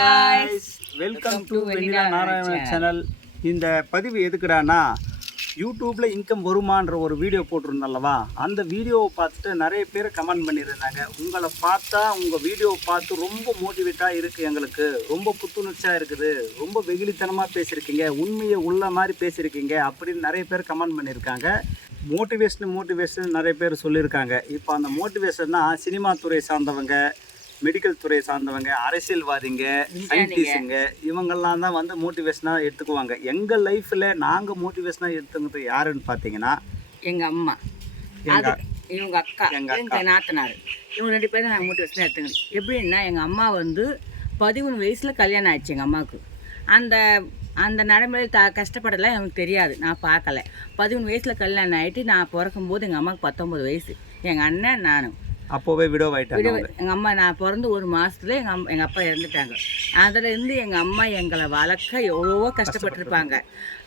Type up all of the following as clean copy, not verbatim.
guys, welcome to Vennila Narayanan channel. இந்த பதிவு எதுக்குடானா, யூடியூப்ல இன்கம் வருமான்ற ஒரு வீடியோ போட்டிருந்தல்லவா, அந்த வீடியோவை பார்த்துட்டு நிறைய பேர் கமெண்ட் பண்ணியிருந்தாங்க. உங்களை பார்த்தா உங்கள் வீடியோவை பார்த்து ரொம்ப மோட்டிவேட்டாக இருக்குது, எங்களுக்கு ரொம்ப புத்துணர்ச்சியாக இருக்குது, ரொம்ப வெகுளித்தனமாக பேசியிருக்கீங்க, உண்மையை உள்ள மாதிரி பேசியிருக்கீங்க அப்படின்னு நிறைய பேர் கமெண்ட் பண்ணியிருக்காங்க. மோட்டிவேஷன் நிறைய பேர் சொல்லியிருக்காங்க. இப்போ அந்த மோட்டிவேஷன்னா சினிமா துறை சார்ந்தவங்க, மெடிக்கல் துறை சார்ந்தவங்க, அரசியல்வாதிங்க, சயின்டிஸ்டுங்க, இவங்கெல்லாம் தான் வந்து மோட்டிவேஷனாக எடுத்துக்குவாங்க. எங்கள் லைஃப்பில் நாங்கள் மோட்டிவேஷனாக எடுத்துக்கிறது யாருன்னு பார்த்தீங்கன்னா, எங்கள் அம்மா, இவங்க அக்கா, எங்கள் நாத்தனார், இவங்க 2 பேரும் நாங்கள் மோட்டிவேஷனாக எடுத்துக்கணும். எப்படின்னா, எங்கள் அம்மா வந்து 13 வயசில் கல்யாணம் ஆயிடுச்சு. எங்கள் அம்மாவுக்கு அந்த நடைமுறையில் கஷ்டப்படலாம் எனக்கு தெரியாது, நான் பார்க்கல. 13 வயசில் கல்யாணம் ஆகிட்டு நான் பிறக்கும்போது எங்கள் அம்மாவுக்கு 19 வயசு. எங்கள் அண்ணன் நானும் அப்போவே விடவாயிட்டாங்க. எங்கள் அம்மா நான் பிறந்து 1 மாதத்துல எங்கள் அப்பா இறந்துட்டாங்க. அதுலேருந்து எங்கள் அம்மா எங்களை வளர்க்க எவ்வளவோ கஷ்டப்பட்டுருப்பாங்க.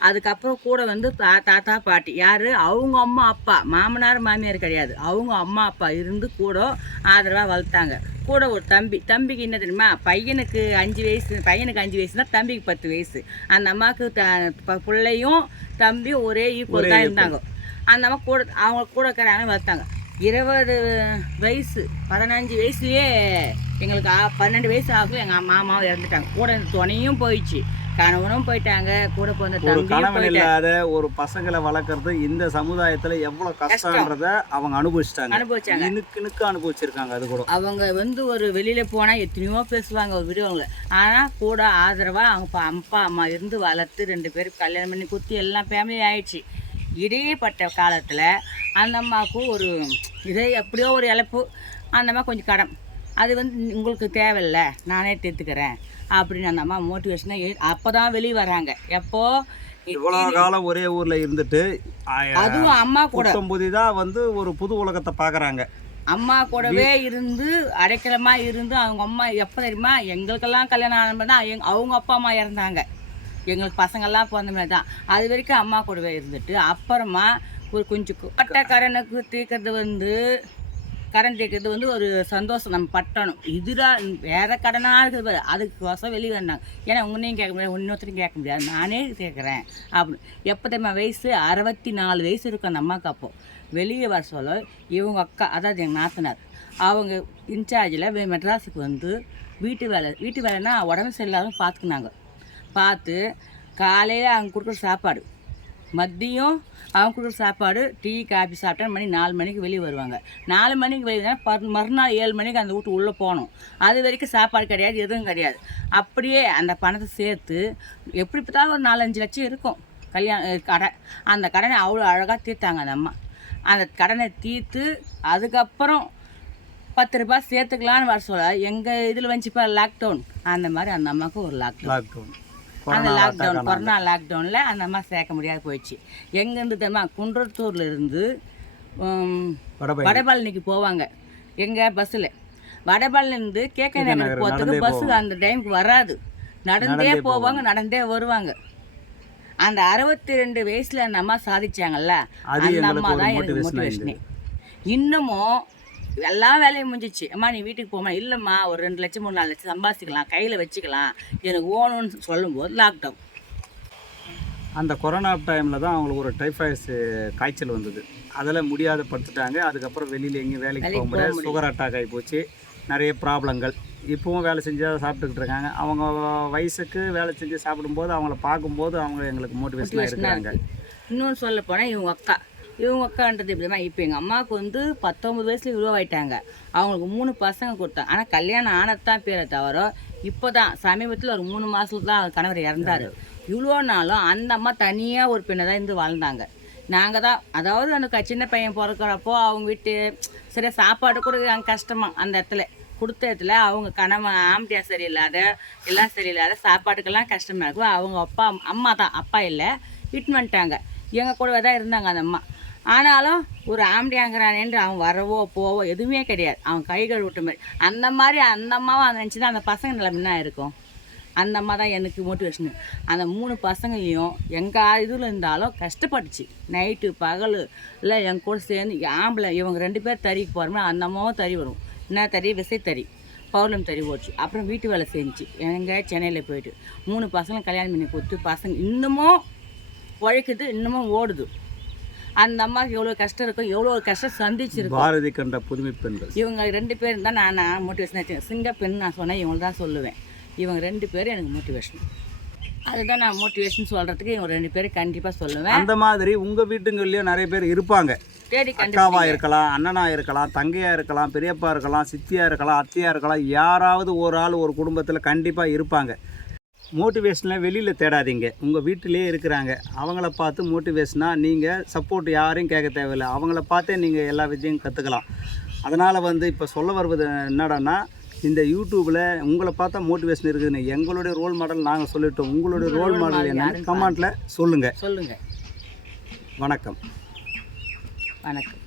அதுக்கப்புறம் கூட வந்து தாத்தா பாட்டி, யார் அவங்க அம்மா அப்பா, மாமனார் மாமியார் கிடையாது, அவங்க அம்மா அப்பா இருந்து கூட ஆதரவாக வளர்த்தாங்க. கூட ஒரு தம்பிக்கு என்ன தெரியுமா, பையனுக்கு 5 வயசு, பையனுக்கு 5 வயசுனா தம்பிக்கு 10 வயசு. அந்த அம்மாவுக்கு பிள்ளையும் தம்பியும் ஒரே ஈக்குவல் தான் இருந்தாங்க. அந்த அம்மா கூட அவங்க கூட இருக்கிறாங்க வளர்த்தாங்க. 20 வயசு 15 வயசுலேயே எங்களுக்கு 12 வயசு ஆகும் எங்கள் மாமாவும் இறந்துட்டாங்க. கூட துணையும் போயிடுச்சு, கணவனும் போயிட்டாங்க, கூட பிறந்த கணவன் இல்லாத ஒரு பசங்களை வளர்க்குறது இந்த சமுதாயத்தில் எவ்வளோ கஷ்டன்றத அவங்க அனுபவிச்சிட்டாங்க. இனுக்கு அனுபவிச்சிருக்காங்க. அது கூட அவங்க வந்து ஒரு வெளியில் போனால் எத்தனையோ பேசுவாங்க, ஒரு விடுவாங்க. ஆனால் கூட ஆதரவாக அவங்க அப்பா அம்மா இருந்து வளர்த்து 2 பேரும் கல்யாணம் பண்ணி குத்தி எல்லாம் ஃபேமிலி ஆயிடுச்சு. இடையேப்பட்ட காலத்தில் அந்த அம்மாவுக்கு ஒரு எப்படியோ ஒரு இழப்பு, அந்த அம்மா கொஞ்சம் கடன், அது வந்து உங்களுக்கு தேவையில்லை, நானே தீர்த்துக்கிறேன் அப்படின்னு அந்த அம்மா மோட்டிவேஷனாக அப்போ தான் வெளியே வராங்க. எப்போ இவ்வளோ காலம் ஒரே ஊரில் இருந்துட்டு அதுவும் அம்மா கூட புதிதாக வந்து ஒரு புது உலகத்தை பார்க்குறாங்க. அம்மா கூடவே இருந்து அடைக்கலமாக இருந்து அவங்க அம்மா எப்போ தெரியுமா, எங்களுக்கெல்லாம் கல்யாணம் ஆனது தான் அவங்க அப்பா அம்மா இறந்தாங்க. எங்களுக்கு பசங்கள்லாம் பிறந்த மாதிரி தான். அது வரைக்கும் அம்மா கூடவே இருந்துட்டு அப்புறமா ஒரு கொஞ்சம் பட்ட கடனுக்கு கடன் தீர்க்கிறது வந்து ஒரு சந்தோஷம் நம்ம பட்டணும். இதுதான் வேறு கடனாக இருக்குது, அதுக்கோசம் வெளியே வந்தாங்க. ஏன்னா உன்னையும் கேட்க முடியாது, இன்னொருத்தரையும் கேட்க முடியாது, நானே கேட்குறேன் அப்படின்னு. எப்போ தெரியுமா வயசு 64 வயசு இருக்கும் அந்த அம்மாவுக்கு. அப்போது வெளியே வர சொல்ல இவங்க அக்கா, அதாவது எங்கள் நாத்தனார், அவங்க இன்சார்ஜில் மெட்ராஸுக்கு வந்து வீட்டு வேலைன்னா உடம்பு சரியில்லாமல் பார்த்துக்கினாங்க. பார்த்து காலையில் அவங்க கொடுக்குற சாப்பாடு, மதியம் அவங்க கொடுக்குற சாப்பாடு, டீ காஃபி சாப்பிட்டா மணி 4 மணிக்கு வெளியே வருவாங்க. 4 மணிக்கு வெளியே மறுநாள் 7 மணிக்கு அந்த வீட்டு உள்ளே போகணும். அது வரைக்கும் சாப்பாடு கிடையாது, எதுவும் கிடையாது. அப்படியே அந்த பணத்தை சேர்த்து எப்படி பார்த்தாலும் ஒரு 4-5 லட்சம் இருக்கும் கடன். அந்த கடனை அவ்வளோ அழகாக தீர்த்தாங்க அந்த அம்மா. அந்த கடனை தீர்த்து அதுக்கப்புறம் 10 ரூபாய் சேர்த்துக்கலான்னு வர சொல்ல எங்கள் இதில் வந்துச்சுப்பா லாக்டவுன், அந்த மாதிரி அந்த அம்மாவுக்கு ஒரு லாக்டவுன். அந்த கொரோனா லாக்டவுனில் அந்த அம்மா சேர்க்க முடியாது போயிடுச்சு. எங்கேருந்து தெரியுமா, குன்றத்தூரில் இருந்து வடபழனிக்கு போவாங்க எங்கள் பஸ்ஸில். வடபழனிலேருந்து கேகே நகர் போகிறதுக்கு பஸ்ஸு அந்த டைமுக்கு வராது, நடந்தே போவாங்க, நடந்தே வருவாங்க. அந்த 62 வயசில் அந்த அம்மா சாதிச்சாங்கல்ல, அந்த அம்மா தான் எனக்கு மோட்டிவேஷனே. இன்னமும் எல்லா வேலையும் முடிஞ்சிச்சு. அம்மா நீ வீட்டுக்கு போமா, இல்லைம்மா ஒரு 2 லட்சம் 3-4 லட்சம் சம்பாதிச்சிக்கலாம், கையில் வச்சுக்கலாம், எனக்கு ஓணும்னு சொல்லும்போது லாக்டவுன். அந்த கொரோனா டைமில் தான் அவங்களுக்கு ஒரு டைஃபாய்ட்ஸ் காய்ச்சல் வந்தது. அதில் முடியாத படுத்துட்டாங்க. அதுக்கப்புறம் வெளியில் எங்கேயும் வேலைக்கு போக முடியாது, சுகர் அட்டாக் ஆகி போச்சு, நிறைய ப்ராப்ளங்கள். இப்போவும் வேலை செஞ்சு சாப்பிட்டுக்கிட்டு இருக்காங்க. அவங்க வயசுக்கு வேலை செஞ்சு சாப்பிடும்போது அவங்கள பார்க்கும்போது அவங்க எங்களுக்கு மோட்டிவேஷனாக இருக்கிறாங்க. இன்னொன்று சொல்ல போனால் இவங்க அக்கான்றது எப்படிமா, இப்போ எங்கள் அம்மாவுக்கு வந்து 19 வயசுல உருவாயிட்டாங்க. அவங்களுக்கு 3 பசங்க கொடுத்தாங்க. ஆனால் கல்யாணம் ஆனதான் பேரை தவிர இப்போ தான் சமீபத்தில் ஒரு 3 மாதத்துல தான் கணவர் இறந்தார். இவ்வளோ நாளும் அந்த அம்மா தனியாக ஒரு பெண்ணை தான் இருந்து வாழ்ந்தாங்க. நாங்கள் தான், அதாவது அந்த சின்ன பையன் பிறக்கிறப்போ அவங்க வீட்டு சரியாக சாப்பாடு கூட அங்கே கஷ்டமாக அந்த இடத்துல கொடுத்த இடத்துல அவங்க கணவன் ஆம்படியா சரியில்லாத எல்லாம் சரியில்லாத சாப்பாட்டுக்கெல்லாம் கஷ்டமாக இருக்கும். அவங்க அம்மா தான், அப்பா இல்லை, இட்டுன்னு வந்துட்டாங்க. எங்கள் கூடவே தான் இருந்தாங்க அந்த அம்மா. ஆனாலும் ஒரு ஆம்படியாங்கிறானேன்று அவன் வரவோ போவோ எதுவுமே கிடையாது, அவன் கைகள் விட்ட மாதிரி. அந்த அம்மாவும் அதை நினச்சி தான் அந்த பசங்க நிலைமை என்ன இருக்கும். அந்த அம்மா தான் எனக்கு மோட்டிவேஷனு. அந்த 3 பசங்களையும் எங்கள் இதில் இருந்தாலும் கஷ்டப்பட்டுச்சு, நைட்டு பகல் இல்லை என் கூட சேர்ந்து ஆம்பளை. இவங்க 2 பேர் தறிக்கு போகிறோமே, அந்த அம்மாவும் தறி வரும். என்ன தறி, விசை தறி பௌர்ணமி தறி ஓடிச்சு. அப்புறம் வீட்டு வேலை செஞ்சு எங்கே சென்னையில் போயிட்டு 3 பசங்களை கல்யாணம் பண்ணி கொடுத்து பசங்க இன்னமும் உழைக்குது, இன்னமும் ஓடுது. அந்த அம்மாவுக்கு எவ்வளோ கஷ்டம் இருக்கும், எவ்வளோ கஷ்டம் சந்திச்சிருக்கும். பாரதி கண்ட புதுமை பெண்கள் இவங்க 2 பேரும் தான் நான் மோட்டிவேஷன் வச்சேன். சிங்க பெண் நான் சொன்னேன், இவங்க தான் சொல்லுவேன். இவங்க 2 பேரும் எனக்கு மோட்டிவேஷன். அதுதான் நான் மோட்டிவேஷன் சொல்கிறதுக்கு இவங்க 2 பேரும் கண்டிப்பாக சொல்லுவேன். அந்த மாதிரி உங்கள் வீட்டுங்கள்லேயும் நிறைய பேர் இருப்பாங்க. அக்காவா இருக்கலாம், அண்ணனா இருக்கலாம், தங்கையா இருக்கலாம், பெரியப்பா இருக்கலாம், சித்தியா இருக்கலாம், அத்தையா இருக்கலாம். யாராவது ஒரு ஆள் ஒரு குடும்பத்தில் கண்டிப்பாக இருப்பாங்க. மோட்டிவேஷனில் வெளியில் தேடாதீங்க, உங்கள் வீட்டிலே இருக்கிறாங்க. அவங்கள பார்த்து மோட்டிவேஷனாக நீங்கள் சப்போர்ட் யாரையும் கேட்க தேவையில்லை. அவங்கள பார்த்தே நீங்கள் எல்லா வித்தையும் கற்றுக்கலாம். அதனால் இப்போ சொல்ல வருவது என்னடான்னா, இந்த யூடியூப்பில் உங்களை பார்த்தா மோட்டிவேஷன் இருக்குதுன்னு எங்களுடைய ரோல் மாடல் நாங்கள் சொல்லிட்டோம். உங்களுடைய ரோல் மாடல் என்னன்னு கமெண்ட்டில் சொல்லுங்கள். சொல்லுங்கள். வணக்கம். வணக்கம்.